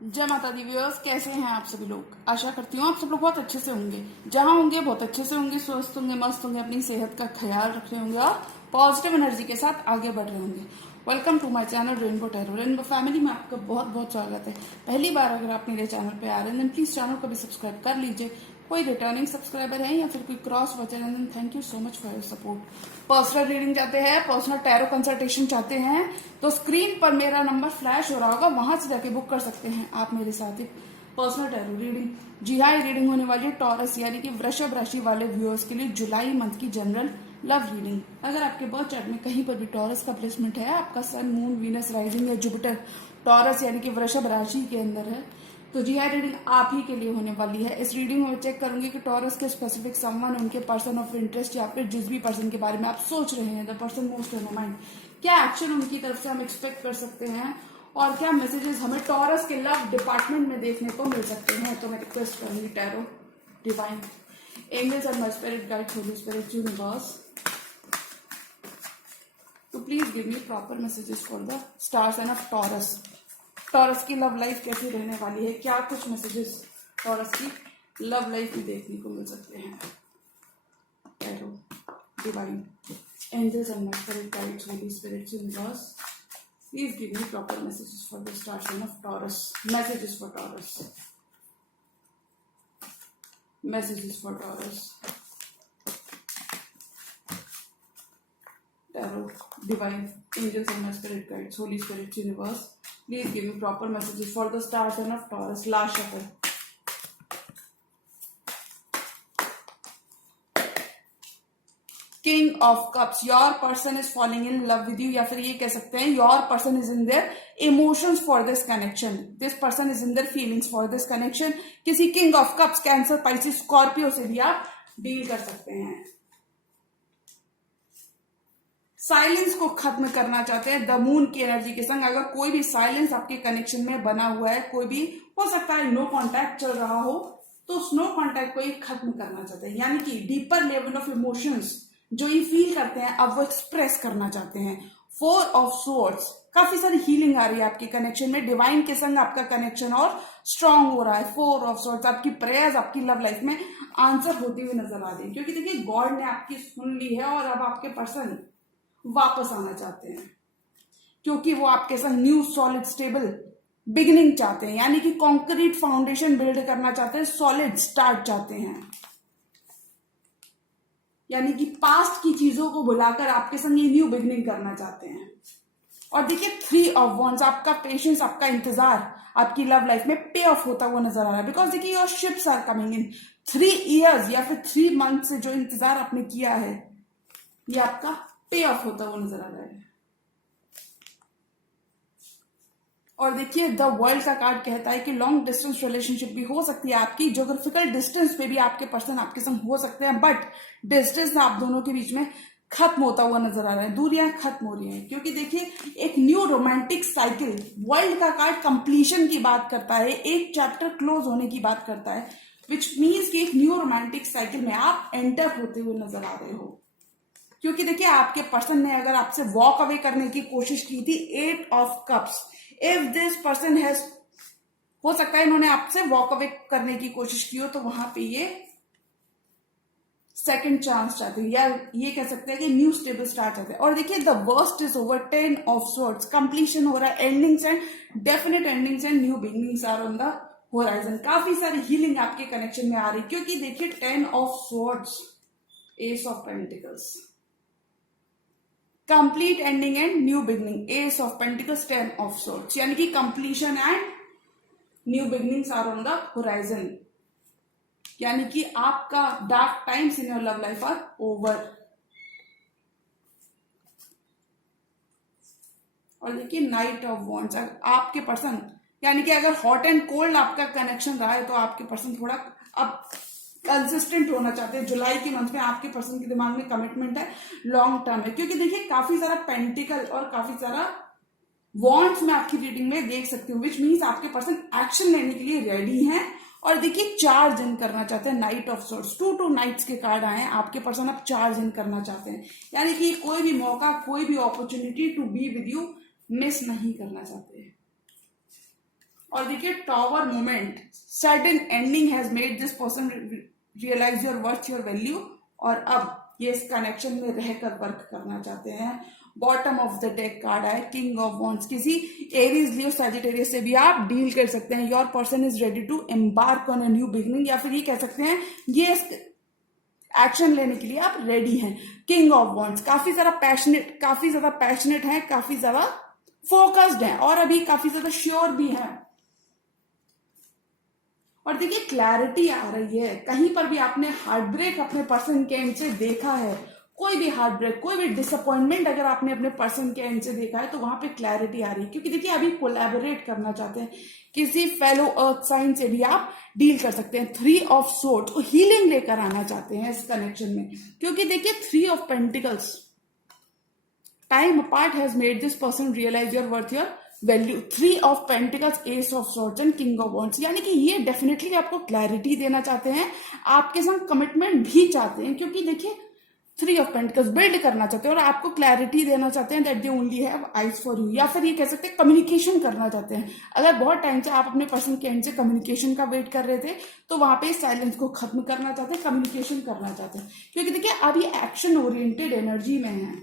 जय माता the viewers, कैसे हैं आप सभी लोग। आशा करती हूँ आप सब लोग बहुत अच्छे से होंगे। जहां होंगे बहुत अच्छे से होंगे, स्वस्थ होंगे, मस्त होंगे, अपनी सेहत का ख्याल रख रहे होंगे और पॉजिटिव एनर्जी के साथ आगे बढ़ रहे होंगे। Welcome to my channel Rainbow Tarot. Rainbow family में आपका बहुत बहुत स्वागत है। पहली बार अगर आप मेरे चैनल पे आ रहे हैं प्लीज चैनल को भी सब्सक्राइब कर लीजिए। कोई रिटर्निंग सब्सक्राइबर है या फिर कोई क्रॉस वॉचर है, thank you so much for your support. Personal reading चाहते हैं, पर्सनल टैरो कंसल्टेशन चाहते हैं तो स्क्रीन पर मेरा नंबर फ्लैश हो रहा होगा, वहां से जाके बुक कर सकते हैं आप मेरे साथ ही पर्सनल टैरो रीडिंग। जी हाँ, ये रीडिंग होने वाली है टॉरस यानी कि वृषभ राशि वाले व्यूअर्स के लिए जुलाई मंथ की जनरल लव रीडिंग। अगर आपके बर्थ चार्ट में कहीं पर भी टॉरस का प्लेसमेंट है, आपका सन, मून, वीनस, राइजिंग या जुपिटर टॉरस यानी कि वृषभ राशि के अंदर है, तो जी हाँ, रीडिंग आप ही के लिए होने वाली है। इस रीडिंग में चेक करूंगी कि टॉरस के स्पेसिफिक समवन, उनके पर्सन ऑफ इंटरेस्ट या फिर जिस भी पर्सन के बारे में आप सोच रहे हैं, the person most on mind, क्या एक्शन उनकी तरफ से हम एक्सपेक्ट कर सकते हैं और क्या मैसेजेस हमें टॉरस के लव डिपार्टमेंट में देखने को मिल सकते हैं। तो मैं रिक्वेस्ट करूंगी tarot, divine angels and my spirit guide, holy spirit, universe, तो please give me proper messages for the star sign of Taurus. Taurus की लव लाइफ कैसी रहने वाली है, क्या कुछ मैसेजेस टॉरस की लव लाइफ में देखने को मिल सकते हैं। Tarot, divine angels and my spirit guides, holy spirit, universe, please give me proper messages for the star sign of Taurus. Messages for taurus, messages for taurus. Tarot, divine angels and my spirit guides, holy spirit, universe, please give me proper messages for the star sign of Taurus. Last shuffle. King of Cups, your person is falling in love with you, या फिर ये कह सकते हैं your person is in their emotions for this connection. This person is in their feelings for this connection. किसी King of Cups, cancer, Pisces, Scorpio से भी आप डील कर सकते हैं। साइलेंस को खत्म करना चाहते हैं द मून की एनर्जी के संग। अगर कोई भी साइलेंस आपके कनेक्शन में बना हुआ है, कोई भी हो सकता है नो कांटेक्ट चल रहा हो, तो उस नो कांटेक्ट को ही खत्म करना चाहते हैं, यानी कि डीपर लेवल ऑफ इमोशंस जो ये फील करते हैं अब वो एक्सप्रेस करना चाहते हैं। 4 ऑफ स्वॉर्ड्स, काफी सारी हीलिंग आ रही है आपके कनेक्शन में, डिवाइन के संग आपका कनेक्शन और स्ट्रांग हो रहा है। 4 ऑफ स्वॉर्ड्स, आपकी प्रेयर्स आपकी लव लाइफ में आंसर होती हुई नजर आ रही है, क्योंकि देखिए गॉड ने आपकी सुन ली है और अब आपके पर्सन वापस आना चाहते हैं, क्योंकि वो आपके साथ न्यू सॉलिड स्टेबल बिगिनिंग चाहते हैं, यानी कि कॉन्क्रीट फाउंडेशन बिल्ड करना चाहते हैं, सॉलिड स्टार्ट चाहते हैं, यानी कि पास्ट की चीजों को भुलाकर आपके संग ये न्यू बिगिनिंग करना चाहते हैं। और देखिए 3 ऑफ वॉन्ड्स, आपका पेशेंस, आपका इंतजार आपकी लव लाइफ में पे ऑफ होता हुआ नजर आ रहा है, बिकॉज देखिए your ships are coming in. 3 years या फिर 3 मंथ से जो इंतजार आपने किया है, ये आपका पे ऑफ होता हुआ नजर आ रहा है। और देखिए द वर्ल्ड का कार्ड कहता है कि लॉन्ग डिस्टेंस रिलेशनशिप भी हो सकती है आपकी, ज्योग्राफिकल डिस्टेंस पे भी आपके पर्सन आपके संग हो सकते हैं, बट डिस्टेंस आप दोनों के बीच में खत्म होता हुआ नजर आ रहा है, दूरियां खत्म हो रही हैं, क्योंकि देखिए एक न्यू रोमांटिक साइकिल, वर्ल्ड का कार्ड कंप्लीशन की बात करता है, एक चैप्टर क्लोज होने की बात करता है, विच मीन्स कि एक न्यू रोमांटिक साइकिल में आप एंटर होते हुए नजर आ रहे हो। क्योंकि देखिए आपके पर्सन ने अगर आपसे वॉक अवे करने की कोशिश की थी, 8 of cups, if this person has, हो सकता है इन्होंने आपसे वॉक अवे करने की कोशिश की हो, तो वहां पे ये सेकंड चांस चाहते हैं, या ये कह सकते हैं कि न्यू स्टेबल स्टार्ट चाहते हैं। और देखिए the worst is over, 10 of swords, completion हो रहा है, endings and definite endings and new beginnings are on the horizon. काफी सारी हीलिंग आपके कनेक्शन में आ रही, क्योंकि देखिए 10 of swords, ace of pentacles, complete ending and new beginning, ace of pentacles, 10 of swords, यानी कि completion and new beginnings are on the horizon, यानी कि आपका dark times in your love life are over. और देखिए knight of wands, आपके person, यानी कि अगर हॉट एंड कोल्ड आपका कनेक्शन रहा है, तो आपके पर्सन थोड़ा अब कंसिस्टेंट होना चाहते हैं। जुलाई के मंथ में आपके पर्सन के दिमाग में कमिटमेंट है, लॉन्ग टर्म है, क्योंकि देखिए काफी सारा पेंटिकल और काफी सारा वॉन्ड्स में आपकी रीडिंग में देख सकती हूँ, विच मीन्स आपके पर्सन एक्शन लेने के लिए रेडी हैं। और देखिए चार्ज इन करना चाहते हैं, नाइट ऑफ सोर्ट्स, 2 नाइट्स के कार्ड आए हैं, आपके पर्सन अब चार्ज इन करना चाहते हैं, यानी कि कोई भी मौका, कोई भी opportunity to be with you miss नहीं करना चाहते हैं। और देखिए tower moment, sudden ending has made this person realise your worth your value, और अब ये इस कनेक्शन में रहकर वर्क करना चाहते हैं। Bottom of the deck card है किंग ऑफ वॉन्ड्स, किसी एरीज लियो सजिटेरियस से भी आप डील कर सकते हैं। Your person is ready to embark on a new beginning, या फिर ये कह सकते हैं ये एक्शन लेने के लिए आप रेडी हैं। किंग ऑफ वॉन्ड्स काफी ज्यादा पैशनेट है, काफी ज्यादा फोकस्ड है, और अभी काफी ज्यादा श्योर भी है। और देखिए क्लैरिटी आ रही है, कहीं पर भी आपने हार्ट ब्रेक अपने पर्सन के एंड से देखा है, कोई भी हार्ट ब्रेक, कोई भी डिसअपॉइंटमेंट अगर आपने अपने पर्सन के एंड से देखा है, तो वहां पे क्लैरिटी आ रही है। क्योंकि देखिए अभी कोलैबोरेट करना चाहते हैं, किसी फेलो अर्थ साइन से भी आप डील कर सकते हैं। 3 ऑफ सोर्ड्स को हीलिंग लेकर आना चाहते हैं इस कनेक्शन में, क्योंकि देखिए 3 of pentacles, time apart has made this person realise your worth your value. 3 of pentacles, ace of swords and king of wands, यानी कि ये डेफिनेटली आपको क्लैरिटी देना चाहते हैं, आपके साथ कमिटमेंट भी चाहते हैं। क्योंकि देखिए 3 ऑफ पेंटिकल्स बिल्ड करना चाहते हैं और आपको क्लैरिटी देना चाहते हैं that they only have eyes for you, या फिर ये कह सकते हैं कम्युनिकेशन करना चाहते हैं। अगर बहुत टाइम से आप अपने पर्सन के एंड से कम्युनिकेशन का वेट कर रहे थे, तो वहां पे साइलेंस को खत्म करना चाहते हैं, कम्युनिकेशन करना चाहते हैं। क्योंकि देखिए अब ये एक्शन ओरिएंटेड एनर्जी में है।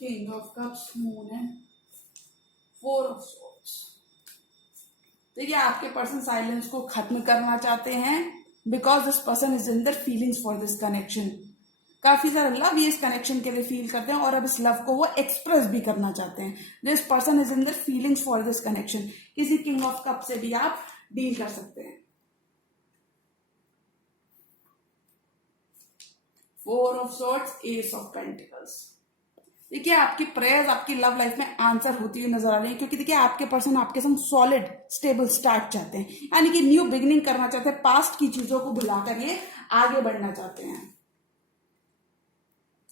King of cups, moon and 4 of swords. देखिए आपके पर्सन साइलेंस को खत्म करना चाहते हैं, because this person is in their feelings for this connection. काफी सारा लव ये इस कनेक्शन के लिए फील करते हैं, और अब इस लव को वो एक्सप्रेस भी करना चाहते हैं। This person is in their feelings for this connection. किसी किंग ऑफ कप से भी आप डील कर सकते हैं। 4 of swords, ace of pentacles. देखिए आपकी प्रेयर्स आपकी लव लाइफ में आंसर होती हुई नजर आ रही है, क्योंकि देखिए आपके पर्सन आपके साथ सॉलिड स्टेबल स्टार्ट चाहते हैं, यानी कि न्यू बिगिनिंग करना चाहते हैं। पास्ट की चीजों को भुलाकर ये आगे बढ़ना चाहते हैं,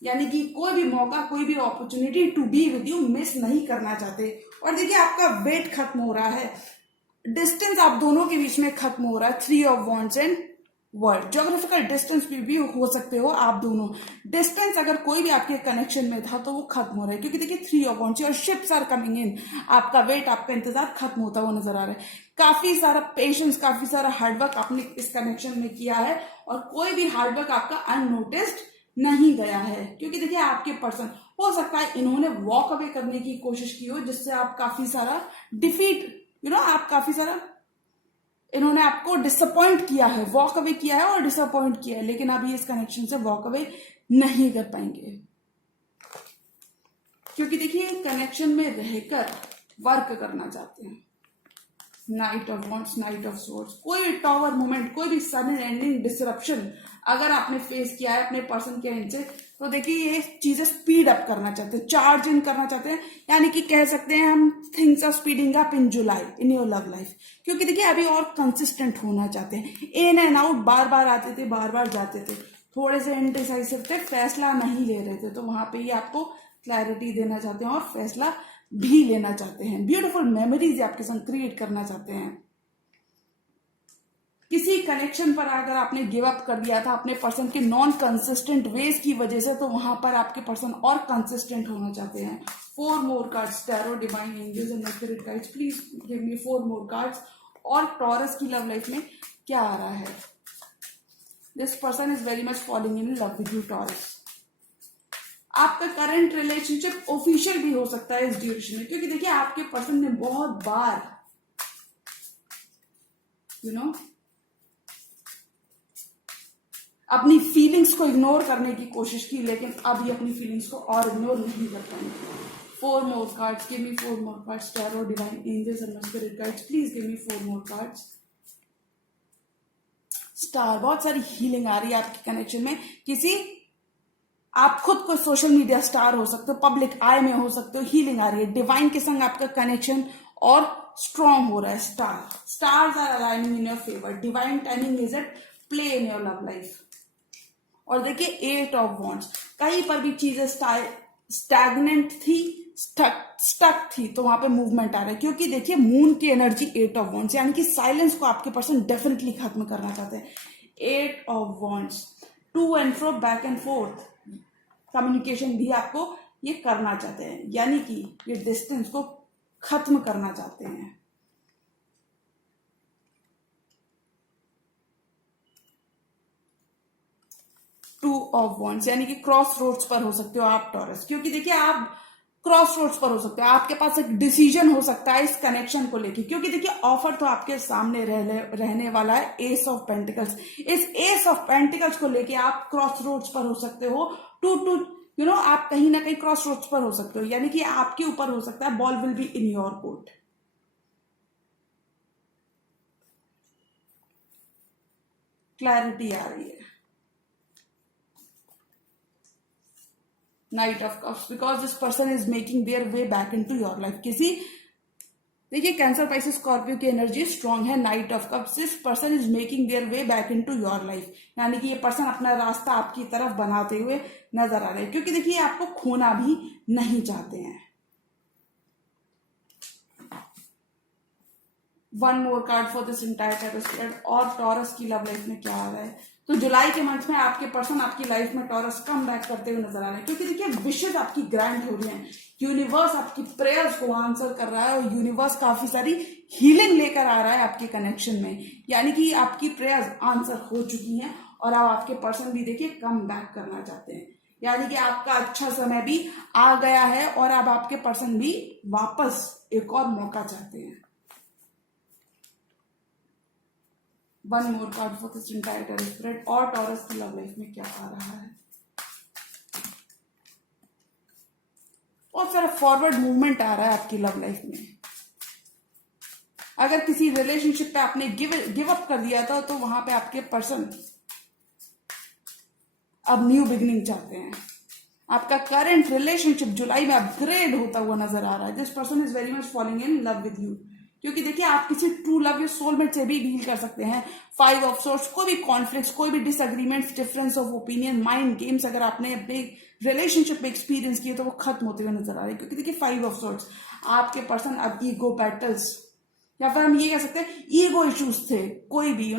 यानी कि कोई भी मौका, कोई भी opportunity to be with you miss नहीं करना चाहते। और देखिए आपका वेट खत्म हो रहा है, डिस्टेंस आप दोनों के बीच में खत्म हो रहा है। 3 of wands and world, geographical distance भी हो सकते हो आप दोनों। डिस्टेंस अगर कोई भी आपके कनेक्शन में था तो वो खत्म हो रहा है, क्योंकि देखिए 3 ऑफ वॉन्ड्स और शिप्स आर कमिंग इन। आपका वेट, आपका इंतजार खत्म होता हुआ नजर आ रहा है। काफी सारा पेशेंस, काफी सारा हार्डवर्क आपने इस कनेक्शन में किया है, और कोई भी हार्डवर्क आपका अननोटिस्ड नहीं गया है। क्योंकि देखिए आपके पर्सन, हो सकता है इन्होंने वॉक अवे करने की कोशिश की हो, जिससे आप काफी सारा डिफीट, आप काफी सारा, इन्होंने आपको डिसअपॉइंट किया है, वॉक अवे किया है और डिसअपॉइंट किया है, लेकिन अभी इस कनेक्शन से वॉक अवे नहीं कर पाएंगे। क्योंकि देखिए कनेक्शन में रहकर वर्क करना चाहते हैं। Night of wands, night of swords, कोई भी टॉवर मोमेंट, कोई भी सडन एंडिंग डिसरप्शन अगर आपने फेस किया है अपने पर्सन के एंड से, तो देखिए ये चीजें स्पीड अप करना चाहते हैं, चार्ज इन करना चाहते हैं। यानी कि कह सकते हैं हम things are speeding up in July in your love life. क्योंकि देखिए अभी और कंसिस्टेंट होना चाहते हैं। इन एंड आउट बार बार आते थे, बार बार जाते थे, थोड़े से इनडिसाइसिव थे, फैसला नहीं ले रहे थे, तो वहां पे ही आपको क्लैरिटी देना चाहते हैं और फैसला भी लेना चाहते हैं। ब्यूटीफुल मेमोरीज आपके संग क्रिएट करना चाहते हैं। किसी कनेक्शन पर अगर आपने गिव अप कर दिया था अपने पर्सन के नॉन कंसिस्टेंट वेज की वजह से, तो वहां पर आपके पर्सन और कंसिस्टेंट होना चाहते हैं। 4 more cards, tarot, divine angels and spirit guides, please give me 4 more cards. और टॉरस की लव लाइफ में क्या आ रहा है? This person is very much following in love with you Taurus. आपका करंट रिलेशनशिप ऑफिशियल भी हो सकता है इस ड्यूरेशन में, क्योंकि देखिए आपके पर्सन ने बहुत बार अपनी फीलिंग्स को इग्नोर करने की कोशिश की, लेकिन अब ये अपनी फीलिंग्स को और इग्नोर नहीं कर पाएंगे। 4 more cards, give me 4 more cards, tarot, divine angels and spirit guides, please give me 4 more cards. Star, बहुत सारी हीलिंग आ रही है आपके कनेक्शन में। किसी, आप खुद को सोशल मीडिया स्टार हो सकते हो, पब्लिक आई में हो सकते हो, हीलिंग आ रही है। डिवाइन के संग आपका कनेक्शन और स्ट्रॉन्ग हो रहा है। Stars are aligning in your favour, divine timing is at play in your love life. और देखिए 8 ऑफ वॉन्ड्स, कहीं पर भी चीजें स्टैग्नेंट थी, स्टक थी, तो वहां पे मूवमेंट आ रहा है। क्योंकि देखिए मून की एनर्जी 8 ऑफ वॉन्ड्स, यानी कि साइलेंस को आपके पर्सन डेफिनेटली खत्म करना चाहते हैं। 8 of wands, to and fro, back and forth communication भी आपको ये करना चाहते हैं, यानी कि ये डिस्टेंस को खत्म करना चाहते हैं। 2 ऑफ वॉन्ड्स, यानी कि क्रॉस रोड्स पर हो सकते हो आप टॉरस, क्योंकि देखिए आप क्रॉस रोड्स पर हो सकते हो, आपके पास एक डिसीजन हो सकता है इस कनेक्शन को लेके, क्योंकि देखिए ऑफर तो आपके सामने रहने वाला है एस ऑफ पेंटिकल्स। इस एस ऑफ पेंटिकल्स को लेके आप क्रॉस रोड्स पर हो सकते हो, टू आप कहीं ना कहीं क्रॉस रोड्स पर हो सकते हो, यानी कि आपके ऊपर हो सकता है ball will be in your court. Clarity आ रही है। Knight of cups, because this person is making their way back into your life. किसी देखिए कैंसर पाइसेस स्कॉर्पियो की एनर्जी स्ट्रांग है। Knight of cups, this person is making their way back into your life, यानी कि ये person अपना रास्ता आपकी तरफ बनाते हुए नजर आ रहे हैं, क्योंकि देखिए आपको खोना भी नहीं चाहते हैं। One more card for this entire tarot spirit. और टॉरस की लव लाइफ में क्या आ रहा है, तो जुलाई के मंथ में आपके पर्सन आपकी लाइफ में टॉरस कम बैक करते हुए नजर आ रहे हैं, क्योंकि देखिए विशेष आपकी ग्रांट हो रही हैं, यूनिवर्स आपकी प्रेयर्स को आंसर कर रहा है और यूनिवर्स काफी सारी हीलिंग लेकर आ रहा है आपके कनेक्शन में, यानी कि आपकी प्रेयर्स आंसर हो चुकी हैं और अब आपके पर्सन भी देखिए कम बैक करना चाहते हैं, यानी कि आपका अच्छा समय भी आ गया है और अब आपके पर्सन भी वापस एक और मौका चाहते हैं। One more card for this entire tarot spirit. और टॉरस की लव लाइफ में क्या आ रहा है, बहुत सारा फॉरवर्ड मूवमेंट आ रहा है आपकी लव लाइफ में। अगर किसी रिलेशनशिप पे आपने गिव अप कर दिया था, तो वहां पे आपके पर्सन अब न्यू बिगिनिंग चाहते हैं। आपका करंट रिलेशनशिप जुलाई में अपग्रेड होता हुआ नजर आ रहा है। This person is very much following in love with you, क्योंकि देखिए आप किसी ट्रू लव या सोलमेट से भी डील कर सकते हैं। 5 ऑफ सोर्ट्स, कोई भी कॉन्फ्लिक्ट, कोई भी disagreements, difference of opinion, mind games अगर आपने अपने रिलेशनशिप में एक्सपीरियंस किए तो वो खत्म होते हुए नजर आ रहे हैं, क्योंकि देखिए 5 ऑफ सोर्ट्स, आपके पर्सन अब ईगो बैटल्स या फिर हम ये कह सकते हैं ईगो इश्यूज थे कोई भी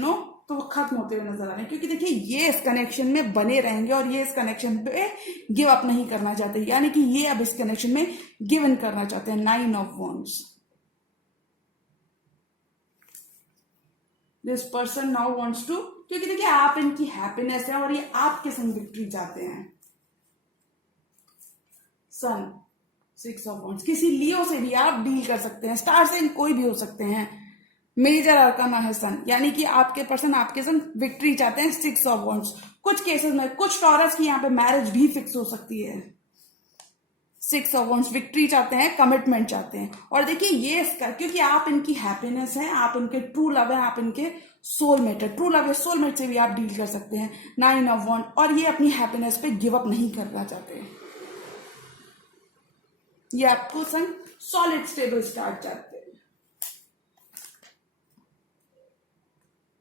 तो वो खत्म होते हुए नजर आ रहे हैं, क्योंकि देखिए ये इस कनेक्शन में बने रहेंगे और ये इस कनेक्शन पे गिव अप नहीं करना चाहते, यानी कि ये अब इस कनेक्शन में गिव इन करना चाहते हैं। 9 of wands, this person now wants to, क्योंकि देखिए आप इनकी हैप्पीनेस है और ये आपके संग विक्ट्री चाहते हैं। सन, 6 ऑफ वॉन्ड्स, किसी लियो से भी आप डील कर सकते हैं, स्टार साइन कोई भी हो सकते हैं। मेजर आर्काना है सन, यानी कि आपके पर्सन आपके संग विक्ट्री चाहते हैं। 6 ऑफ वॉन्ड्स, कुछ केसेस में कुछ टॉरस की यहाँ पे मैरिज भी फिक्स हो सकती है। 6 ऑफ वॉन्ड्स, विक्ट्री चाहते हैं, कमिटमेंट चाहते हैं, और देखिए ये इसका, क्योंकि आप इनकी हैप्पीनेस हैं, आप इनके ट्रू लव है, आप इनके सोलमेट है। ट्रू लव या सोलमेट से भी आप डील कर सकते हैं। 9 ऑफ वॉन्ड, और ये अपनी हैप्पीनेस पे गिव अप नहीं करना चाहते, ये आपको संग सॉलिड स्टेबल स्टार्ट चाहते हैं।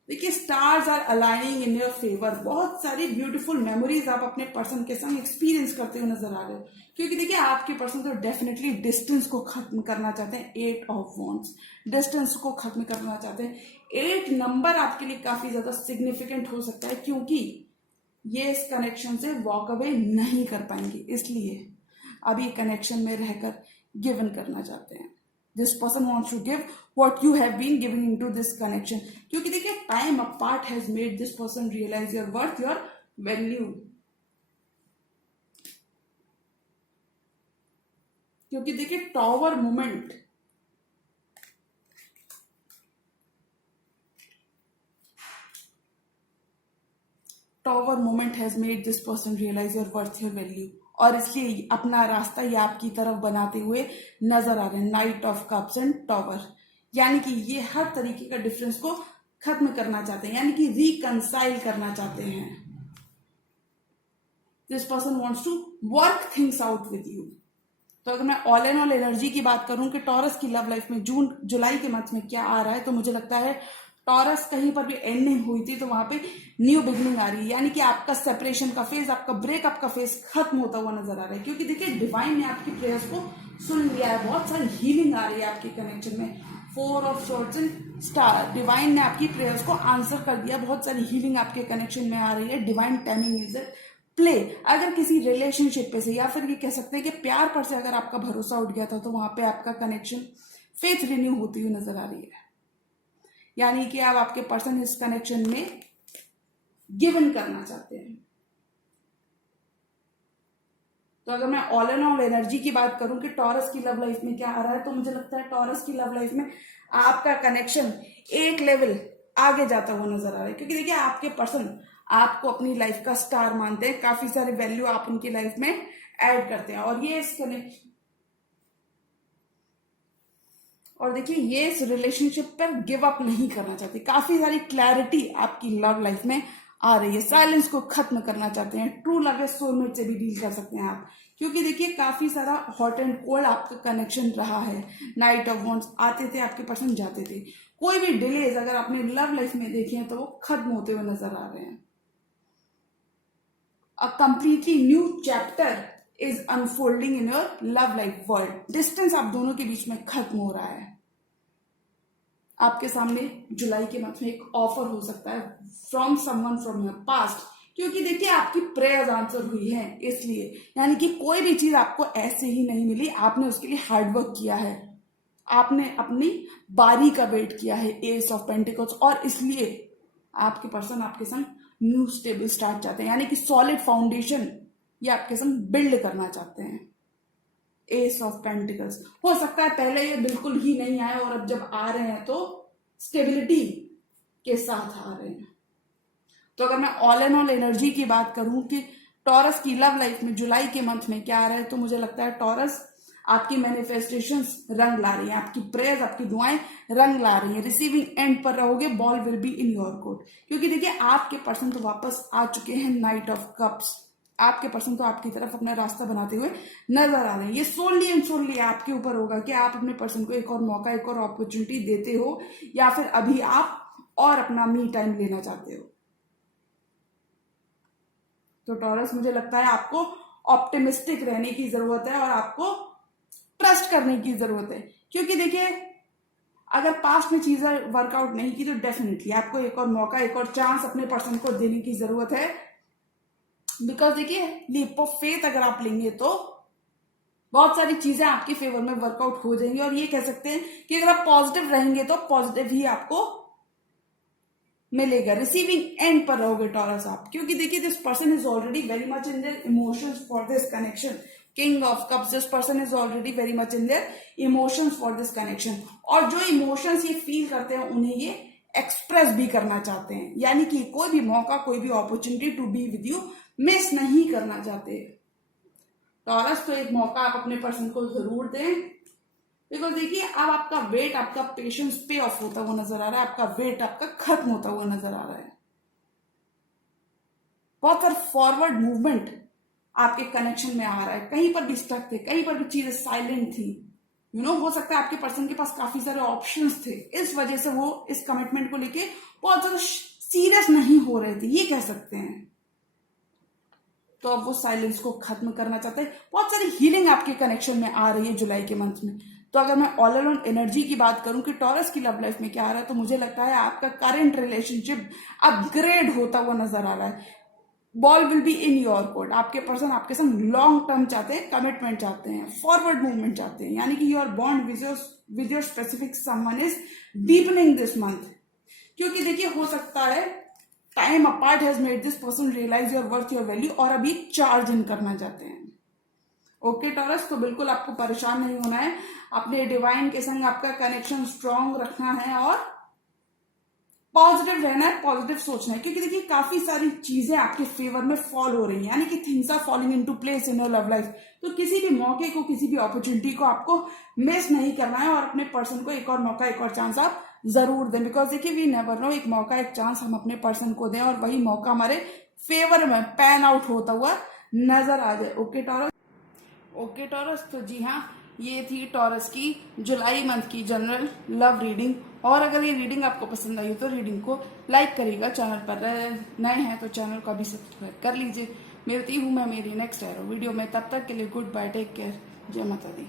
देखिए stars are aligning in your favour, बहुत सारी ब्यूटीफुल मेमोरीज आप अपने पर्सन के संग एक्सपीरियंस करते हुए नजर आ रहे हो, क्योंकि देखिए आपके पर्सन तो डेफिनेटली डिस्टेंस को खत्म करना चाहते हैं। 8 ऑफ वॉन्ड्स, डिस्टेंस को खत्म करना चाहते हैं। 8 नंबर आपके लिए काफी ज्यादा सिग्निफिकेंट हो सकता है, क्योंकि ये इस कनेक्शन से वॉक अवे नहीं कर पाएंगे, इसलिए अभी कनेक्शन में रहकर गिव इन करना चाहते हैं। This person wants to give what you have been giving into this connection, क्योंकि देखिए time apart has made this person realize your worth, your value, क्योंकि देखिए tower moment, tower moment has made this person realise your worth, your value, और इसलिए अपना रास्ता ये आपकी तरफ बनाते हुए नजर आ रहे हैं। Night of cups and tower, यानी कि ये हर तरीके का डिफरेंस को खत्म करना चाहते हैं, यानी कि रिकंसाइल करना चाहते हैं। This person wants to work things out with you. तो अगर मैं ऑल एंड ऑल एनर्जी की बात करूं कि टॉरस की लव लाइफ में जुलाई के मंथ में क्या आ रहा है, तो मुझे लगता है टॉरस कहीं पर भी एंडिंग हुई थी तो वहां पे न्यू बिगनिंग आ रही है, यानी कि आपका सेपरेशन का फेज, आपका ब्रेकअप का फेज खत्म होता हुआ नजर आ रहा है, क्योंकि देखिए डिवाइन ने आपकी प्रेयर्स को सुन लिया है, बहुत सारी हीलिंग आ रही है आपके कनेक्शन में। 4 of swords and star, divine ने आपकी प्रेयर्स को आंसर कर दिया, बहुत सारी हीलिंग आपके कनेक्शन में आ रही है। Divine timing is it play. अगर किसी रिलेशनशिप पे से या फिर ये कह सकते हैं कि प्यार पर से अगर आपका भरोसा उठ गया था, तो वहां पे आपका कनेक्शन फेथ रिन्यू होती हुई नजर आ रही है, यानी कि अब आपके पर्सन इस कनेक्शन में गिवन करना चाहते हैं। तो अगर मैं ऑल एंड ऑल एनर्जी की बात करूं कि टॉरस की लव लाइफ में क्या आ रहा है, तो मुझे लगता है टॉरस की लव लाइफ में आपका कनेक्शन एक लेवल आगे जाता हुआ नजर आ रहा है, क्योंकि देखिए आपके पर्सन आपको अपनी लाइफ का स्टार मानते हैं, काफी सारे वैल्यू आप उनकी लाइफ में ऐड करते हैं, और ये इस कनेक्शन और देखिए ये इस रिलेशनशिप पर गिव अप नहीं करना चाहती, काफी सारी क्लैरिटी आपकी लव लाइफ में आ रही है, साइलेंस को खत्म करना चाहते हैं, ट्रू लव या सोलमेट से भी डील कर सकते हैं आप, क्योंकि देखिए काफी सारा हॉट एंड कोल्ड आपका कनेक्शन रहा है, नाइट ऑफ वॉन्ट्स आते थे आपके पर्सन जाते थे, कोई भी डिलेज अगर आपने लव लाइफ में देखे हैं तो वो खत्म होते हुए नजर आ रहे हैं। A completely new chapter is unfolding in your love life world. Distance आप दोनों के बीच में खत्म हो रहा है। आपके सामने जुलाई के मंथ में एक ऑफर हो सकता है from someone from your past, क्योंकि देखिए आपकी प्रेयर्स आंसर हुई है, इसलिए यानी कि कोई भी चीज आपको ऐसे ही नहीं मिली, आपने उसके लिए हार्डवर्क किया है, आपने अपनी बारी का वेट किया है, एस ऑफ पेंटिकल्स, और इसलिए आपके पर्सन आपके संग न्यू स्टेबल स्टार्ट चाहते हैं, यानी कि सॉलिड फाउंडेशन ये आपके संग बिल्ड करना चाहते हैं। एस ऑफ पेंटिकल्स हो सकता है पहले ये बिल्कुल ही नहीं आए और अब जब आ रहे हैं तो स्टेबिलिटी के साथ आ रहे हैं। तो अगर मैं ऑल एंड ऑल एनर्जी की बात करूं कि टॉरस की लव लाइफ में जुलाई के मंथ में क्या आ रहा है, तो मुझे लगता है टॉरस आपकी मैनिफेस्टेशंस रंग ला रही है, आपकी प्रेयर्स आपकी दुआएं रंग ला रही है, रिसीविंग एंड पर रहोगे, ball will be in your court, क्योंकि देखिए आपके पर्सन तो वापस आ चुके हैं नाइट ऑफ कप्स, आपके पर्सन तो आपकी तरफ अपना रास्ता बनाते हुए नजर आ रहे हैं। ये सोनली एंड सोनली आपके ऊपर होगा कि आप अपने पर्सन को एक और मौका एक और अपॉर्चुनिटी देते हो, या फिर अभी आप और अपना मी टाइम लेना चाहते हो। तो टॉरस मुझे लगता है आपको ऑप्टिमिस्टिक रहने की जरूरत है और आपको ट्रस्ट करने की जरूरत है, क्योंकि देखिए अगर पास्ट में चीजें वर्कआउट नहीं की तो डेफिनेटली आपको एक और मौका एक और चांस अपने पर्सन को देने की जरूरत है। बिकॉज देखिए लीप ऑफ फेथ अगर आप लेंगे तो बहुत सारी चीजें आपके फेवर में वर्कआउट हो जाएंगी, और ये कह सकते हैं कि अगर आप पॉजिटिव रहेंगे तो पॉजिटिव ही आपको मिलेगा, रिसीविंग एंड पर रहोगे टॉरस आप, क्योंकि देखिए this person is already very much in their emotions for this connection. King of cups, this person is already very much in their emotions for this connection, और जो emotions ये feel करते हैं उन्हें ये एक्सप्रेस भी करना चाहते हैं, यानी कि कोई भी मौका कोई भी opportunity to be with you miss नहीं करना चाहते। टॉरस तो एक मौका आप अपने पर्सन को जरूर दें, बिकॉज देखिए अब आपका वेट आपका पेशेंस पे ऑफ होता हुआ नजर आ रहा है, आपका वेट आपका खत्म होता हुआ नजर आ रहा है। बहुत सारा फॉरवर्ड मूवमेंट आपके कनेक्शन में आ रहा है, कहीं पर भी स्टक थे, कहीं पर भी चीजें साइलेंट थी, हो सकता है आपके पर्सन के पास काफी सारे ऑप्शंस थे, इस वजह से वो इस कमिटमेंट को लेके बहुत ज्यादा सीरियस नहीं हो रहे थे, ये कह सकते हैं। तो अब वो साइलेंस को खत्म करना चाहते हैं। बहुत सारी हीलिंग आपके कनेक्शन में आ रही है जुलाई के मंथ में। तो अगर मैं ऑल अराउंड एनर्जी की बात करूं कि टॉरस की लव लाइफ में क्या आ रहा है, तो मुझे लगता है आपका करंट रिलेशनशिप अपग्रेड होता हुआ नजर आ रहा है। Ball will be in your court, आपके पर्सन आपके संग लॉन्ग टर्म चाहते हैं, कमिटमेंट चाहते हैं, फॉरवर्ड मूवमेंट चाहते हैं, यानी कि your bond with your specific someone is deepening this month, क्योंकि देखिए हो सकता है time apart has made this person realise your worth your value, और अभी चार्ज इन करना चाहते हैं। ओके टॉरस, तो बिल्कुल आपको परेशान नहीं होना है, अपने डिवाइन के संग आपका कनेक्शन स्ट्रांग रखना है और पॉजिटिव रहना है, पॉजिटिव सोचना है, क्योंकि देखिए काफी सारी चीजें आपके फेवर में फॉल हो रही हैं, यानी कि things are falling into place in your love life. तो किसी भी मौके को किसी भी अपॉर्चुनिटी को आपको मिस नहीं करना है, और अपने पर्सन को एक और मौका एक और चांस आप जरूर दें, बिकॉज देखिए वी नेवर नो, एक मौका एक चांस हम अपने पर्सन को दें और वही मौका हमारे फेवर में पैन आउट होता हुआ नजर आ जाए। ओके टॉरस, ओके टॉरस, तो जी हाँ, ये थी टॉरस की जुलाई मंथ की जनरल लव रीडिंग। और अगर ये रीडिंग आपको पसंद आई तो रीडिंग को लाइक करिएगा, चैनल पर नए हैं तो चैनल को अभी सब्सक्राइब कर लीजिए। मिलती हूँ मैं मेरी नेक्स्ट एरो वीडियो में, तब तक के लिए गुड बाय, टेक केयर, जय माता दी।